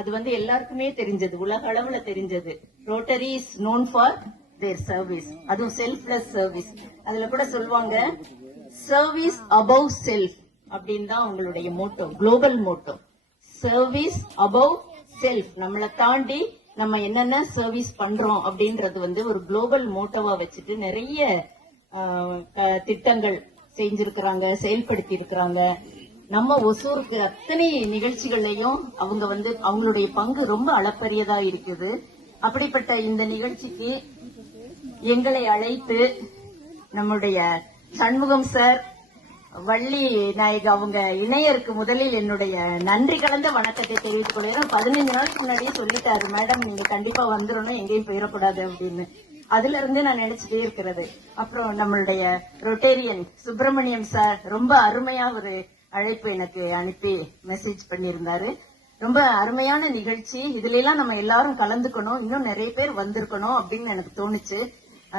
அது வந்து எல்லாருக்குமே தெரிஞ்சது, உலக அளவுல தெரிஞ்சது. Rotary is known for their service, அதுவும் செல்ஃப்லெஸ் சர்வீஸ். அதுல கூட சொல்லுவாங்க சர்வீஸ் அபவ் செல்ஃப் அப்படின்னு தான் அவங்களுடைய motto, global motto. Service above self, நம்மளை தாண்டி நம்ம என்னென்ன சர்வீஸ் பண்றோம் அப்படின்றது வந்து ஒரு குளோபல் மோட்டோவா வச்சுட்டு நிறைய திட்டங்கள் செஞ்சிருக்கிறாங்க, செயல்படுத்தி இருக்கிறாங்க. நம்ம ஒசூருக்கு அத்தனை நிகழ்ச்சிகள்லயும் அவங்க வந்து அவங்களுடைய பங்கு ரொம்ப அளப்பரியதா இருக்குது. அப்படிப்பட்ட இந்த நிகழ்ச்சிக்கு எங்களை அழைத்து நம்முடைய சண்முகம் சார், வள்ளி நாயக் அவங்க இணையருக்கு முதலில் என்னுடைய நன்றி கலந்த வணக்கத்தை தெரிவித்துக் கொள்கிறேன். 15 நாளுக்கு முன்னாடியே சொல்லிட்டாரு, மேடம் நீங்க கண்டிப்பா வந்துடணும், எங்கேயும் போயிடக்கூடாது அப்படின்னு. அதுல இருந்து நான் நினைச்சுட்டே இருக்கிறது. அப்புறம் நம்மளுடைய ரொட்டேரியன் சுப்பிரமணியம் சார் ரொம்ப அருமையா ஒரு அழைப்பு எனக்கு அனுப்பி மெசேஜ் பண்ணியிருந்தாரு. ரொம்ப அருமையான நிகழ்ச்சி, இதுல எல்லாம் நம்ம எல்லாரும் கலந்துக்கணும், இன்னும் நிறைய பேர் வந்திருக்கணும் அப்படின்னு எனக்கு தோணுச்சு.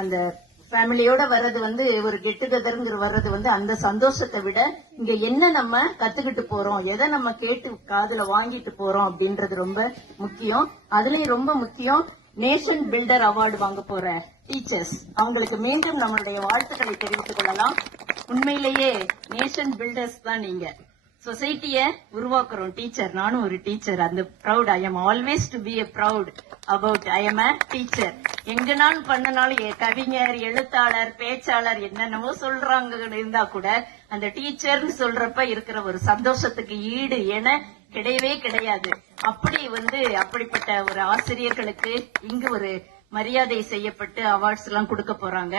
அந்த ஃபேமிலியோட வர்றது வந்து ஒரு கெட் டுகெதர்ங்கிற வர்றது வந்து அந்த சந்தோஷத்தை விட இங்க என்ன நம்ம கத்துக்கிட்டு போறோம், எதை நம்ம கேட்டு காதுல வாங்கிட்டு போறோம் அப்படின்றது ரொம்ப முக்கியம். அதுலயும் ரொம்ப முக்கியம் நேஷன் பில்டர் அவார்டு வாங்க போற டீச்சர்ஸ், அவங்களுக்கு மீண்டும் நம்மளுடைய வாழ்த்துக்களை தெரிவித்துக் கொள்ளலாம். உண்மையிலேயே நேஷன் பில்டர்ஸ் தான் நீங்க. சொசைட்டிய உருவாக்குறோம் டீச்சர், நானும் ஒரு டீச்சர். அந்த proud, I am always to be a proud about I am a teacher. எங்கனாலும் பண்ணனாலும் கவிஞர், எழுத்தாளர், பேச்சாளர் என்னென்னவோ சொல்றாங்க இருந்தா கூட அந்த டீச்சர்னு சொல்றப்ப இருக்கிற ஒரு சந்தோஷத்துக்கு ஈடு என கிடையவே கிடையாது. அப்படிப்பட்ட ஒரு ஆசிரியர்களுக்கு இங்கு ஒரு மரியாதை செய்யப்பட்டு அவார்ட்ஸ் எல்லாம் கொடுக்க போறாங்க.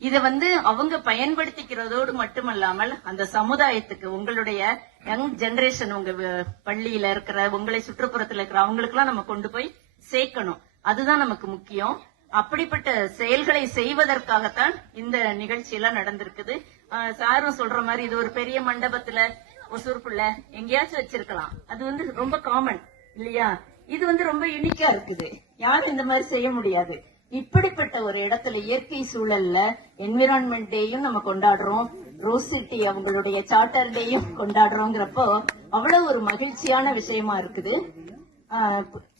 இத வந்து அவங்க பயன்படுத்திக்கிறதோடு மட்டுமல்லாமல் அந்த சமுதாயத்துக்கு, உங்களுடைய யங் ஜெனரேஷன், உங்க பள்ளியில இருக்கிற, உங்களை சுற்றுப்புறத்துல இருக்கிற அவங்களுக்கு எல்லாம் நம்ம கொண்டு போய் சேர்க்கணும். அதுதான் நமக்கு முக்கியம். அப்படிப்பட்ட செயல்களை செய்வதற்காகத்தான் இந்த நிகழ்ச்சி எல்லாம் நடந்திருக்குது. சாரும் சொல்ற மாதிரி இது ஒரு பெரிய மண்டபத்துல ஒசூருக்குள்ள எங்கேயாச்சும் வச்சிருக்கலாம், அது வந்து ரொம்ப காமன் இல்லையா? இது வந்து ரொம்ப யூனிக்கா இருக்குது, யாரும் இந்த மாதிரி செய்ய முடியாது. இப்படிப்பட்ட ஒரு இடத்துல இயற்கை சூழல்ல என்விரான்மெண்ட் டேயும் நம்ம கொண்டாடுறோம், ரோஸ் சிட்டி அவங்களுடைய சார்ட்டர் டேயும் கொண்டாடுறோங்கிறப்போ அவ்வளவு ஒரு மகிழ்ச்சியான விஷயமா இருக்குது.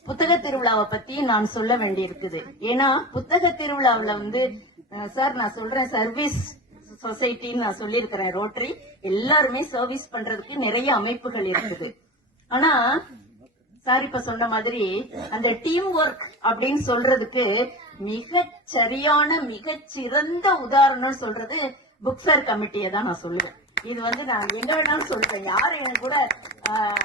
புத்தக திருவிழாவை பத்தி நான் சொல்ல வேண்டி இருக்குது. ஏன்னா புத்தக திருவிழாவில வந்து சார் நான் சொல்றேன், சர்வீஸ் சொசைட்டின்னு நான் சொல்லியிருக்கிறேன். ரோட்டரி எல்லாருமே சர்வீஸ் பண்றதுக்கு நிறைய அமைப்புகள் இருக்குது. ஆனா சார் இப்ப சொன்ன மாதிரி அந்த டீம் ஒர்க் அப்படின்னு சொல்றதுக்கு மிகச்சிறந்த உதாரணம் சொல்றது புக் ஃபேர் கமிட்டியை தான் நான் சொல்லுவேன். இது வந்து நான் எங்க வேணாலும் சொல்றேன், யாரு எனக்கு கூட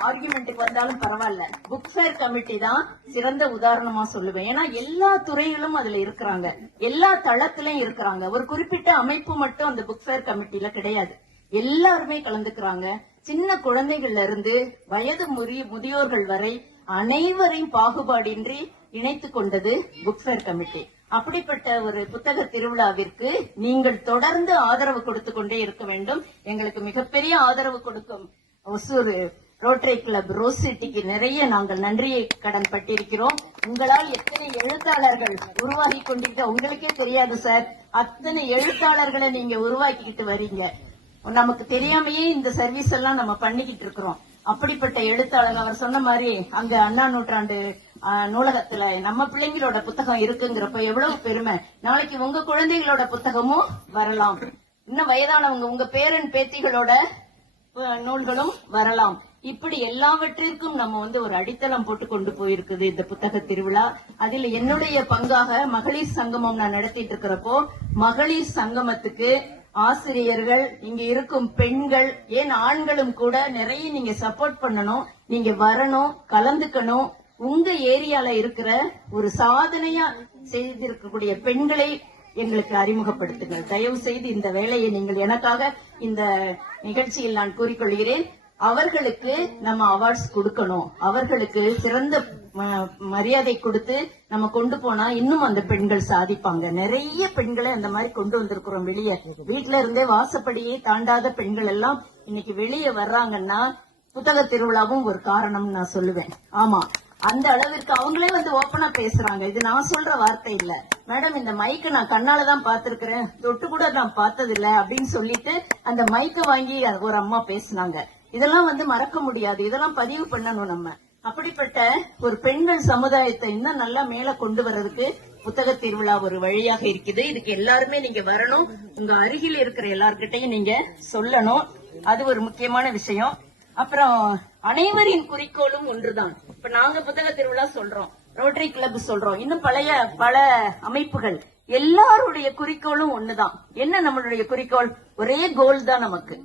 ஆர்குமெண்ட்டுக்கு வந்தாலும் பரவாயில்ல, புக் ஃபேர் கமிட்டி தான் சிறந்த உதாரணமா சொல்லுவேன். ஏன்னா எல்லா துறைகளும் அதுல இருக்கிறாங்க, எல்லா தளத்திலும் இருக்கிறாங்க. ஒரு குறிப்பிட்ட அமைப்பு மட்டும் அந்த புக் ஃபேர் கமிட்டில கிடையாது, எல்லாருமே கலந்துக்கிறாங்க. சின்ன குழந்தைகள்ல இருந்து வயது முதியோர்கள் வரை அனைவரையும் பாகுபாடின்றி இணைத்து கொண்டது புக் ஃபேர் கமிட்டி. அப்படிப்பட்ட ஒரு புத்தக திருவிழாவிற்கு நீங்கள் தொடர்ந்து ஆதரவு கொடுத்து கொண்டே இருக்க வேண்டும். எங்களுக்கு மிகப்பெரிய ஆதரவு கொடுக்கும் ஒசூர் ரோட்டரி கிளப், ரோஸ் சிட்டிக்கு நிறைய நாங்கள் நன்றியை கடன் பட்டிருக்கிறோம். உங்களால் எத்தனை எழுத்தாளர்கள் உருவாகி கொண்டிருக்க உங்களுக்கே தெரியாது சார். அத்தனை எழுத்தாளர்களை நீங்க உருவாக்கிக்கிட்டு வரீங்க, நமக்கு தெரியாமையே இந்த சர்வீஸ் எல்லாம் நம்ம பண்ணிக்கிட்டு இருக்கிறோம். அப்படிப்பட்ட எழுத்தாளர், அவர் சொன்ன மாதிரி அங்க அண்ணா நூற்றாண்டு நூலகத்துல நம்ம பிள்ளைங்களோட புத்தகம் இருக்குங்கிறப்ப எவ்வளவு பெருமை. நாளைக்கு உங்க குழந்தைகளோட புத்தகமும் வரலாம், இன்னும் வயதானவங்க உங்க பேரன் பேத்திகளோட நூல்களும் வரலாம். இப்படி எல்லாவற்றிற்கும் நம்ம வந்து ஒரு அடித்தளம் போட்டு கொண்டு போயிருக்குது இந்த புத்தக திருவிழா. அதில் என்னுடைய பங்காக மகளிர் சங்கமம் நான் நடத்திட்டு இருக்கிறப்போ, மகளிர் சங்கமத்துக்கு ஆசிரியர்கள், இங்க இருக்கும் பெண்கள், ஏன் ஆண்களும் கூட நிறைய நீங்க சப்போர்ட் பண்ணணும், நீங்க வரணும், கலந்துக்கணும். உங்க ஏரியால இருக்கிற ஒரு சாதனையா செய்திருக்கக்கூடிய பெண்களை எங்களுக்கு அறிமுகப்படுத்துங்கள். தயவு செய்து இந்த வேலையை நீங்கள் எனக்காக இந்த நிகழ்ச்சியில் நான் கூறிக்கொள்கிறேன். அவர்களுக்கு நம்ம அவார்ட்ஸ் கொடுக்கணும், அவர்களுக்கு சிறந்த மரியாதை கொடுத்து நம்ம கொண்டு போனா இன்னும் அந்த பெண்கள் சாதிப்பாங்க. நிறைய பெண்களை அந்த மாதிரி கொண்டு வந்திருக்கிறோம் வெளியே. வீட்டுல இருந்தே வாசப்படியே தாண்டாத பெண்கள் எல்லாம் இன்னைக்கு வெளியே வர்றாங்கன்னா புத்தக திருவிழாவும் ஒரு காரணம் நான் சொல்லுவேன். ஆமா, அந்த அளவிற்கு அவங்களே வந்து ஓப்பனா பேசுறாங்க. இது நான் சொல்ற வார்த்தை இல்ல மேடம், இந்த மைக்க நான் கண்ணாலதான் பாத்துருக்கிறேன், தொட்டு கூட நான் பார்த்தது இல்ல அப்படின்னு சொல்லிட்டு அந்த மைக்க வாங்கி ஒரு அம்மா பேசினாங்க. இதெல்லாம் வந்து மறக்க முடியாது, இதெல்லாம் பதிவு பண்ணணும். நம்ம அப்படிப்பட்ட ஒரு பெண்கள் சமுதாயத்தை இன்னும் நல்லா மேல கொண்டு வர்றதுக்கு புத்தக திருவிழா ஒரு வழியாக இருக்குது. இதுக்கு எல்லாருமே நீங்க வரணும், உங்க அருகில் இருக்கிற எல்லார்கிட்டையும் நீங்க சொல்லணும். அது ஒரு முக்கியமான விஷயம். அப்புறம் அனைவரின் குறிக்கோளும் ஒன்றுதான். இப்ப நாங்க புத்தக திருவிழா சொல்றோம், ரோட்டரி கிளப் சொல்றோம், இன்னும் பல அமைப்புகள், எல்லாருடைய குறிக்கோளும் ஒண்ணுதான். என்ன நம்மளுடைய குறிக்கோள்? ஒரே கோல் தான் நமக்கு.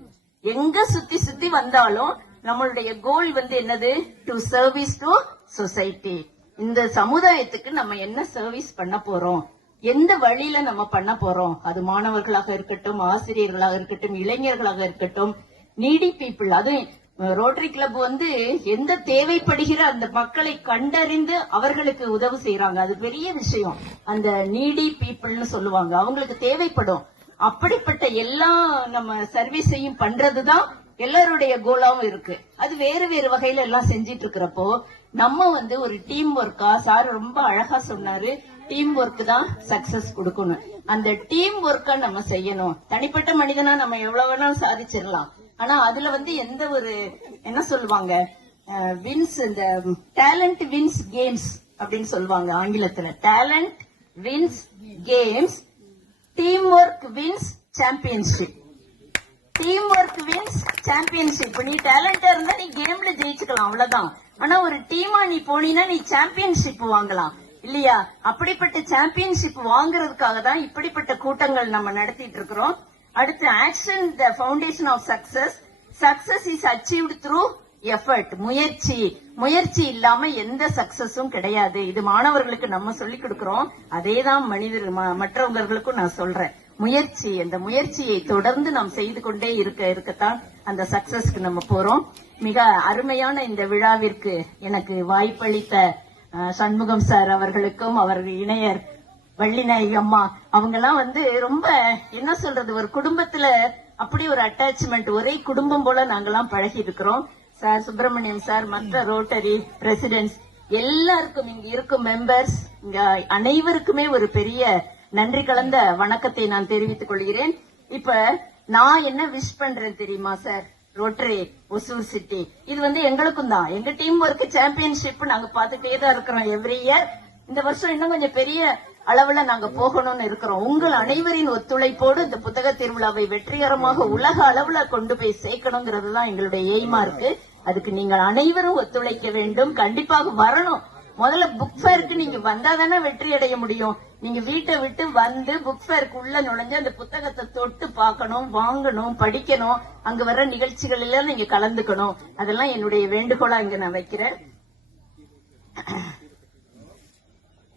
எங்க சுத்தி வந்தாலும் நம்மளுடைய கோல் என்னது? To service to society. இந்த சமுதாயத்துக்கு நம்ம என்ன சர்வீஸ் பண்ண போறோம், எந்த வழியில நம்ம பண்ண போறோம். அது மாணவர்களாக இருக்கட்டும், ஆசிரியர்களாக இருக்கட்டும், இளைஞர்களாக இருக்கட்டும், நீடி பீப்புள். அதுவும் ரோட்டரி கிளப் எந்த தேவைப்படுகிற அந்த மக்களை கண்டறிந்து அவர்களுக்கு உதவி செய்யறாங்க. அது பெரிய விஷயம். அந்த நீடி பீப்புள்னு சொல்லுவாங்க, அவங்களுக்கு தேவைப்படும். அப்படிப்பட்ட எல்லா நம்ம சர்வீஸையும் பண்றதுதான் எல்லாருடைய கோலாவும் இருக்கு. அது வேறு வேறு வகையில எல்லாம் செஞ்சிட்டு இருக்கிறப்போ நம்ம ஒரு டீம் ஒர்க்கா, சார் ரொம்ப அழகா சொன்னாரு, டீம் ஒர்க் தான் சக்சஸ் கொடுக்கணும். அந்த டீம் ஒர்க்கா நம்ம செய்யணும். தனிப்பட்ட மனிதனா நம்ம எவ்வளவு வேணாலும் சாதிச்சிடலாம். ஆனா அதுல எந்த ஒரு என்ன சொல்லுவாங்க, வின்ஸ், இந்த டேலண்ட் வின்ஸ் கேம்ஸ் அப்படின்னு சொல்லுவாங்க ஆங்கிலத்துல. Talent wins games, team work wins championship. Team work wins championship. நீ டேலண்டா இருந்தா நீ கேம்ல ஜெயிச்சுக்கலாம், அவ்வளவுதான். ஆனா ஒரு டீமா நீ போனீன்னா நீ சாம்பியன்ஷிப் வாங்கலாம், இல்லையா? அப்படிப்பட்ட சாம்பியன்ஷிப் வாங்குறதுக்காக தான் இப்படிப்பட்ட கூட்டங்கள் நம்ம நடத்திட்டு இருக்கிறோம். அடுத்து action the foundation of success. Success is achieved through effort. முயற்சி இல்லாம எந்த சக்சஸும் கிடையாது. இது மாணவர்களுக்கு நம்ம சொல்லிக் கொடுக்கிறோம், அதேதான் மற்றவர்களுக்கும் நான் சொல்றேன். முயற்சி, அந்த முயற்சியை தொடர்ந்து நாம் செய்து கொண்டே இருக்கத்தான் அந்த சக்சஸ்க்கு நம்ம போறோம். மிக அருமையான இந்த விழாவிற்கு எனக்கு வாய்ப்பளித்த சண்முகம் சார் அவர்களுக்கும், அவர் இணையர் வள்ளிநாயகி அம்மா, அவங்க எல்லாம் ரொம்ப என்ன சொல்றது, ஒரு குடும்பத்துல அப்படி ஒரு அட்டாச்மெண்ட், ஒரே குடும்பம் போல நாங்கெல்லாம் பழகி இருக்கிறோம். சார் சுப்பிரமணியம் சார், மற்ற ரோட்டரி பிரசிடென்ட்ஸ், எல்லாருக்கும், இங்க இருக்கும் மெம்பர்ஸ், இங்க அனைவருக்குமே ஒரு பெரிய நன்றி கலந்த வணக்கத்தை நான் தெரிவித்துக் கொள்கிறேன். இப்ப நான் என்ன விஷ் பண்றேன் தெரியுமா சார்? ரோட்டரி ஒசூர் சிட்டி, இது எங்களுக்கும் தான். எங்க டீம் ஒர்க் சாம்பியன்ஷிப் நாங்க பாத்துட்டே தான் இருக்கிறோம் எவ்ரி இயர். இந்த வருஷம் இன்னும் கொஞ்சம் பெரிய அளவுல நாங்க போகணும்னு இருக்கிறோம். உங்கள் அனைவரின் ஒத்துழைப்போடு இந்த புத்தக திருவிழாவை வெற்றிகரமாக உலக அளவுல கொண்டு போய் சேர்க்கணுங்கிறது தான் எங்களுடைய எய்மா இருக்கு. அதுக்கு நீங்கள் அனைவரும் ஒத்துழைக்க வேண்டும், கண்டிப்பாக வரணும். முதல்ல புக் ஃபேருக்கு நீங்க வந்தாதானே வெற்றி அடைய முடியும். நீங்க வீட்டை விட்டு புக் ஃபேருக்கு உள்ள நுழைஞ்சு அந்த புத்தகத்தை தொட்டு பார்க்கணும், வாங்கணும், படிக்கணும், அங்க வர்ற நிகழ்ச்சிகள் எல்லாம் நீங்க கலந்துக்கணும். அதெல்லாம் என்னுடைய வேண்டுகோளா இங்க நான் வைக்கிறேன்.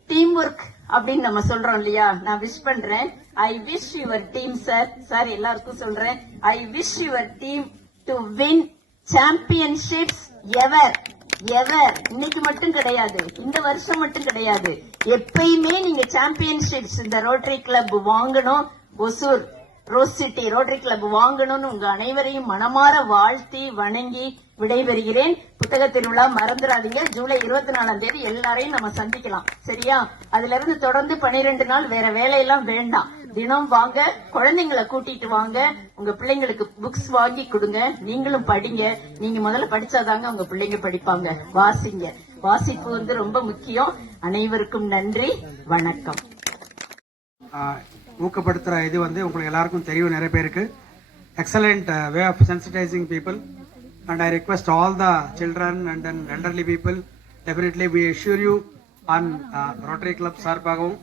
டீம் ஒர்க் அப்படின்னு நம்ம சொல்றோம் இல்லையா? நான் விஷ் பண்றேன், I wish your team sir எல்லாருக்கும் சொல்றேன், I wish your team to win championships ever. இன்னைக்கு மட்டும் கிடையாது, இந்த வருஷம் மட்டும் கிடையாது, எப்பயுமே நீங்க சாம்பியன்ஷிப்ஸ் இந்த ரோட்டரி கிளப் வாங்கணும், Hosur rose city rotary club வாங்கணும்னு உங்க அனைவரையும் மனமாற வாழ்த்தி வணங்கி விடைபெறுகிறேன். புத்தக திருவிழா மறந்துடாதீங்க. ஜூலை 24 எல்லாரையும் நம்ம சந்திக்கலாம், சரியா? அதுல இருந்து தொடர்ந்து 12 நாள் வேற வேலையெல்லாம் வேண்டாம். தினம் வாங்க, குழந்தைங்களை கூட்டிட்டு வாங்க, உங்க பிள்ளைங்களுக்கு புக்ஸ் வாங்கி கொடுங்க, நீங்களும் படிங்க. நீங்க முதல்ல படிச்சாதாங்க உங்க பிள்ளைங்க படிப்பாங்க. வாசிங்க, வாசிப்பு ரொம்ப முக்கியம். அனைவருக்கும் நன்றி, வணக்கம். ஊக்கப்படுத்துற இது உங்களுக்கு எல்லாருக்கும் தெரியும், நிறைய பேருக்கு. Excellent way of sensitizing people, and I request all the children and then elderly people, definitely we assure you on Rotary Club சார்பாகவும்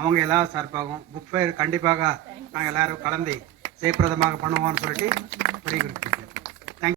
அவங்க எல்லா சார்பாகவும் புக் ஃபேர் கண்டிப்பாக நாங்கள் எல்லாரும் கலந்து ஜெயப்பிரதமாக பண்ணுவோம்னு சொல்லிட்டு முடிக்கிறோம்.